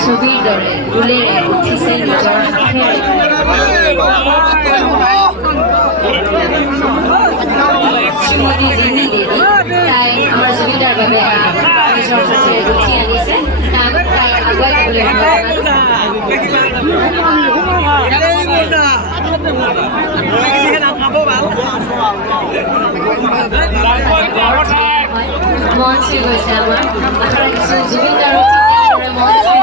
ছবিৰ দৰে ফুলেৰে উঠিছে নিজৰ শ্ৰীমতী ৰিণী দেৱী তাই আমাৰ জুবিনদাৰ বাবে নিজৰ হাতেৰে গুঠি আনিছে তাক তাই আগুৱাই মন চুই গৈছে আমাৰ আশা ৰাখিছোঁ জুবিনদাৰো মন চুই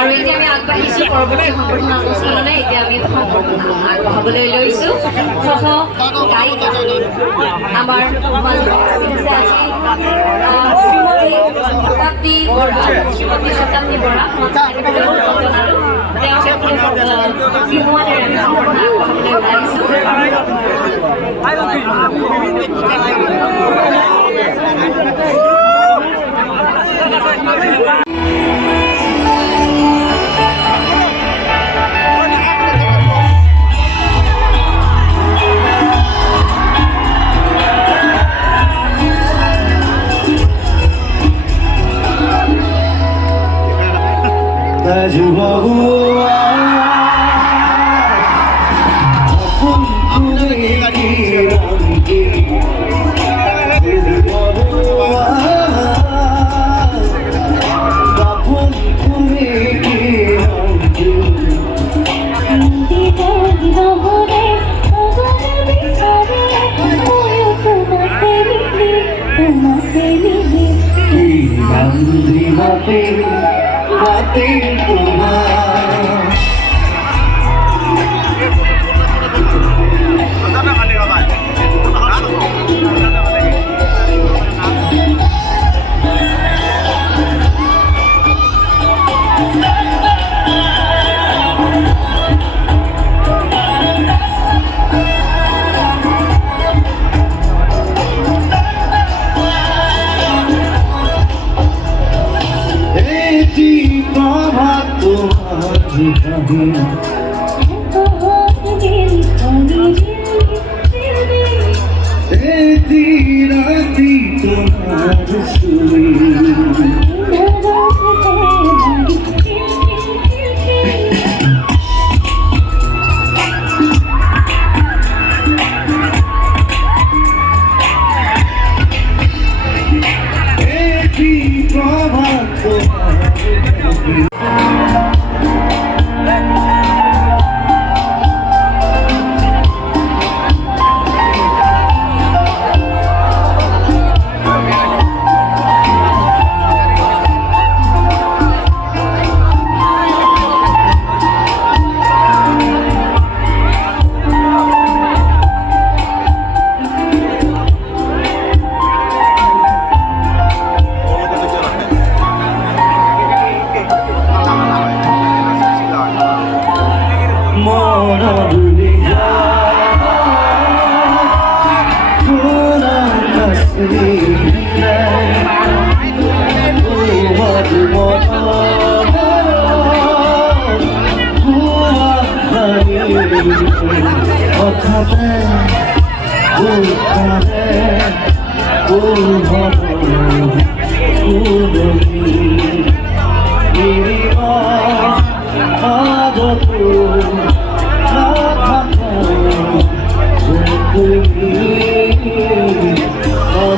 আৰু এতিয়া আমি আগবাঢ়িছোঁ পৰৱৰ্তী সম্বৰ্ধনা অনুষ্ঠানলৈ এতিয়া আমি আগবঢ়াবলৈ লৈছোঁ সহ গায়িকা আমাৰ শ্ৰীমতী শতাব্দী বৰা জনালোঁ তেওঁক বিহুৱানেৰে সম্বৰ্ধনা আগবঢ়াবলৈ ওলাইছোঁ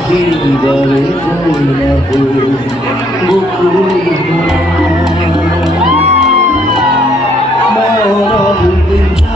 Viva তাৰে কইলাব বকুল মৰণ দিন